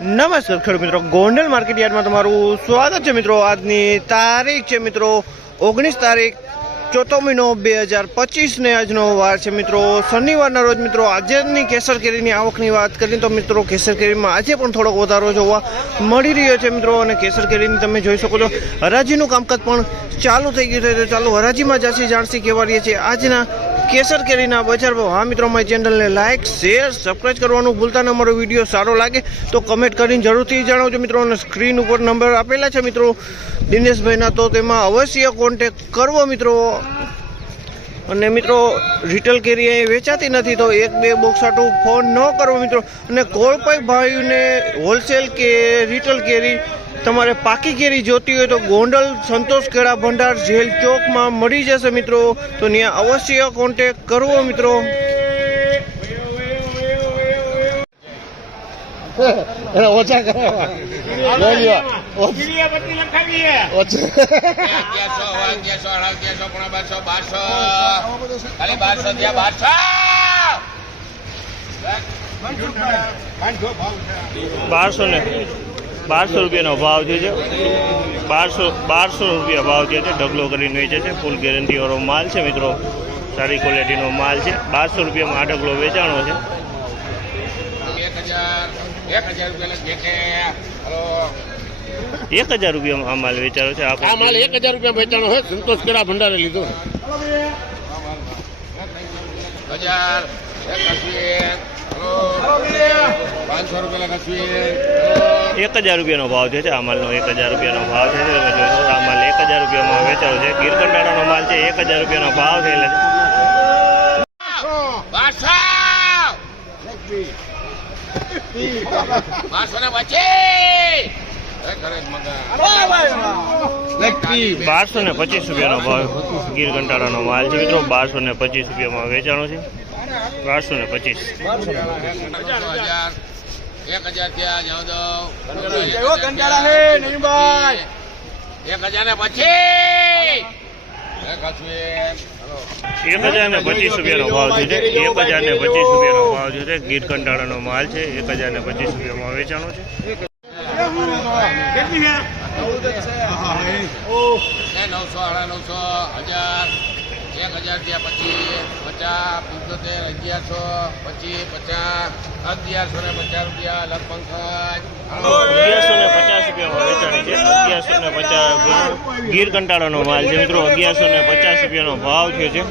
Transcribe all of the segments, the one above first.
નમસ્કાર ખેડૂત મિત્રો, ગોંડલ માર્કેટ યાર્ડમાં તમારું સ્વાગત છે મિત્રો। આજની તારીખ છે મિત્રો 19 તારીખ 4 મહિનો 2025 ને આજનો વાર છે મિત્રો શનિવારના રોજ મિત્રો। આજની કેસર કેરીની આવકની વાત કરીએ તો મિત્રો કેસર કેરીમાં આજે પણ થોડોક વધારો જોવા મળી રહ્યો છે મિત્રો। અને કેસર કેરીની તમે જોઈ શકો છો હરાજીનું કામકાજ પણ ચાલુ થઈ ગયું છે। તો ચાલો હરાજીમાં જાણસી કેવા રહીએ છીએ આજના કેસર કેરીના બજાર ભાવ। હા મિત્રો, અમારી ચેનલને લાઇક શેર સબસ્ક્રાઈબ કરવાનું ભૂલતા ન। અમારો વિડીયો સારો લાગે તો કમેન્ટ કરીને જરૂરથી જણાવજો મિત્રો। અને સ્ક્રીન ઉપર નંબર આપેલા છે મિત્રો દિનેશભાઈના, તો તેમાં અવશ્ય કોન્ટેક કરવો મિત્રો। અને મિત્રો રિટેલ કેરી અહીં વેચાતી નથી તો 1-2 બોક્સ આટું ફોન ન કરવો મિત્રો। અને કોઈ પણ ભાઈઓને હોલસેલ કે રિટેલ કેરી તમારે પાકી કેરી જોતી હોય તો ગોંડલ સંતોષ કેળા ભંડાર જેલ ચોકમાં મળી જશે મિત્રો। તો ત્યાં અવશ્ય કોન્ટેક કરવો મિત્રો। ઓછા કરો ₹1200 રૂપિયાનો ભાવ છે। 1200 રૂપિયા ભાવ છે। ઢગલો કરીને વેચે છે। ફૂલ ગેરંટી વાળો માલ છે મિત્રો, સારી ક્વોલિટીનો માલ છે। 1200 રૂપિયામાં આ ઢગલો વેચાણો છે। 1000 રૂપિયામાં આ માલ વેચાણો છે। આ માલ 1000 રૂપિયા વેચાણો છે। સંતોષ કેળા ભંડારે લીધો। 1000 રૂપિયાનો ભાવ છે। આ માલનો 1000 રૂપિયાનો ભાવ છે। તમે જોશો આ માલ 1000 રૂપિયામાં વેચાયો છે। ગીર કંટાળાનો માલ છે। 1000 રૂપિયાનો ભાવ છે। ₹1225 રૂપિયાનો ભાવ ગીર કંટાળાનો માલ છે મિત્રો। 1225 રૂપિયામાં વેચાણો છે। 1025 રૂપિયાનો ભાવ છે। 1025 રૂપિયાનો ભાવ છે। ગીર કંટાળાનો માલ છે। 1025 રૂપિયામાં વેચાણો છે। 1150 રૂપિયામાં વેચાણી છે। 1150 ગીર કંટાળાનો માલ છે મિત્રો। 1150 રૂપિયાનો ભાવ થયો છે।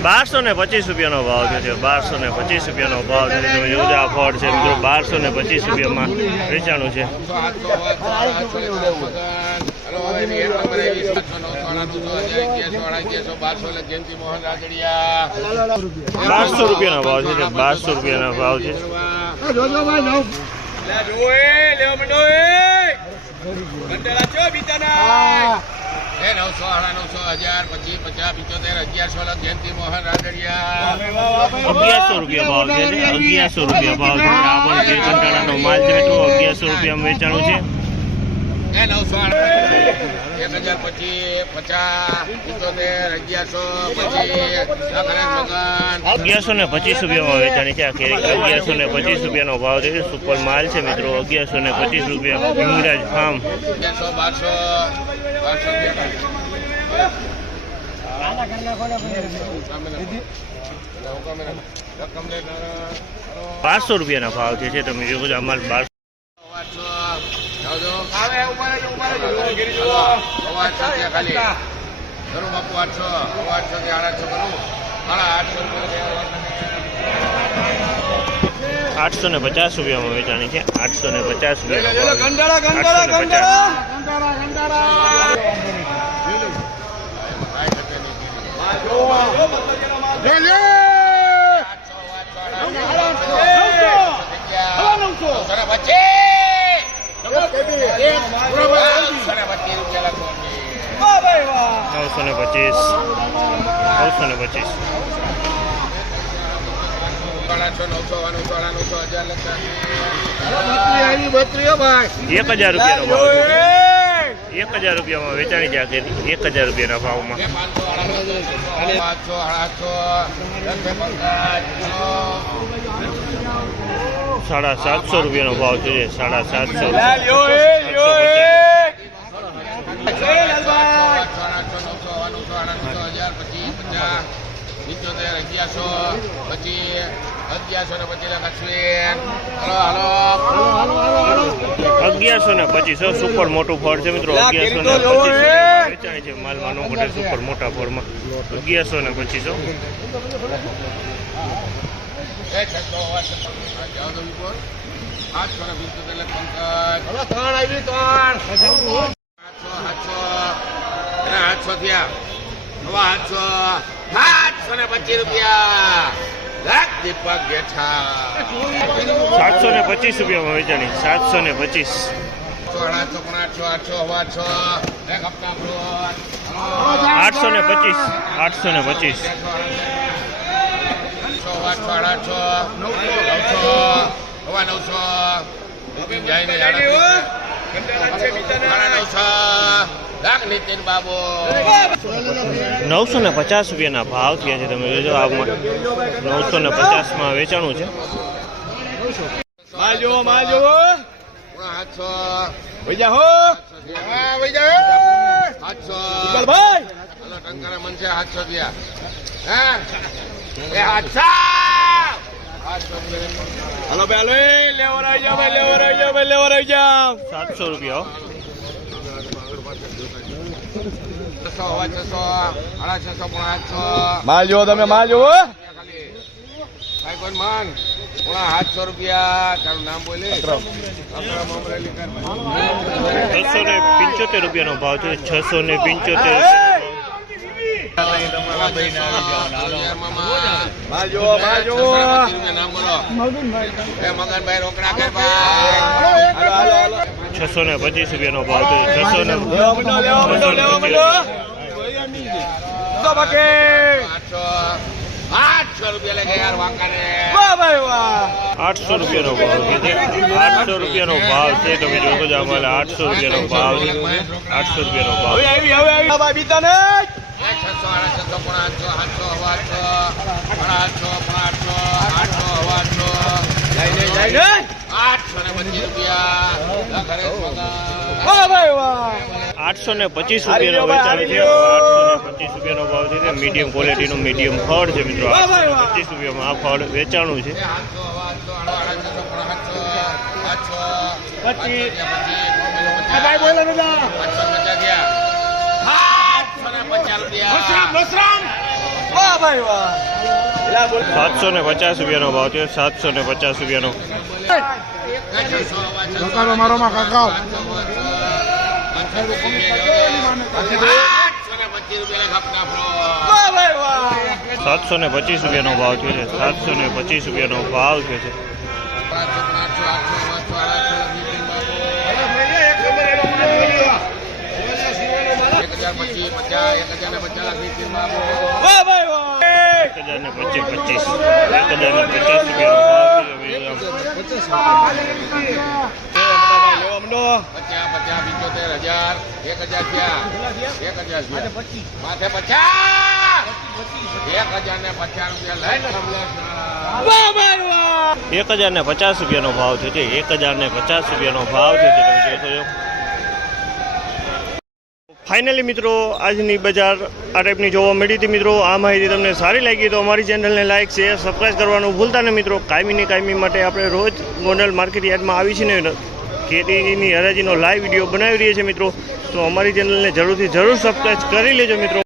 1225 રૂપિયાનો ભાવ થયો છે। 1225 રૂપિયાનો ભાવ છે। તમે જોજો આ ફળ છે મિત્રો, 1225 રૂપિયામાં વેચાણું છે। 1200 રૂપિયાનો ભાવ છે। 1200 રૂપિયાનો ભાવ છે। 1100 રૂપિયા ભાવ છે। 1100 રૂપિયા ભાવ છે। આ પણ ગીર કંટાળાનો માલ છે મિત્રો। 1100 રૂપિયામાં વેચાણું છે। 1125 રૂપિયામાં વેચાણી છે આ કેરી। 1125 રૂપિયાનો ભાવ છે। સુપર માલ છે મિત્રો। 1125 રૂપિયા હિંગરાજ ફાર્મ। 1200 રૂપિયાના ભાવ છે। તમે જોજો આ માલ 1200 850 રૂપિયામાં વેચાણી છે। 850 ₹1000 રૂપિયાનો ભાવ છે। 1000 રૂપિયામાં વેચાણી છે આ કેરી, 1000 રૂપિયાના ભાવમાં. 750 રૂપિયાનો ભાવ છે, 1125 સુપર મોટું ફળ છે મિત્રો. 1125 વેચાણી છે માલમાં નો મોટે સુપર મોટા ફળમાં 1125. દીપક ગેઠા 725 રૂપિયામાં વેચાણી, 725. 825. નીતિન બાબુ 950 રૂપિયાના ભાવ થયા છે. તમે જોજો આમાં 950માં વેચાણું છે. 700 રૂપિયા. 700 રૂપિયા. તારું નામ બોલે 675 રૂપિયાનો ભાવ છે. 675. નામ બોલો મગનભાઈ રોકડા કર 625 રૂપિયાનો ભાવ છે. 800 રૂપિયા લગે યાર વાંકાને 800 રૂપિયાનો ભાવ છે. 800 રૂપિયાનો ભાવ છે. તમે જોશો જ અમારે 800 રૂપિયાનો ભાવ છે. 800 રૂપિયાનો ભાવ. 825 રૂપિયાનો વેચાણ છે. 825 રૂપિયાનો ભાવ છે. મીડિયમ ક્વોલિટીનું મીડિયમ ફળ છે મિત્રો. 825 રૂપિયામાં આ ફળ વેચાણું છે. 750 રૂપિયાનો ભાવ છે. 750 રૂપિયાનો. મારો માં કાકા 725 રૂપિયાનો ભાવ છે. 725 રૂપિયાનો ભાવ છે. 1050 રૂપિયાનો ભાવ છે. 1050 રૂપિયાનો ભાવ છે. તમે જોશો છો. ફાઇનલી મિત્રો આજની બજાર આ ટાઈપની જોવા મળી હતી મિત્રો. આ માહિતી તમને સારી લાગી તો અમારી ચેનલને લાઇક શેર સબસ્ક્રાઈબ કરવાનું ભૂલતા નહીં મિત્રો. કાયમી માટે આપણે રોજ ગોંડલ માર્કેટ યાર્ડમાં આવી છે ને કેરીની હરાજીનો લાઈવ વિડીયો બનાવી રહ્યા છીએ મિત્રો. તો અમારી ચેનલને જરૂર સબસ્ક્રાઈબ કરી લેજો મિત્રો.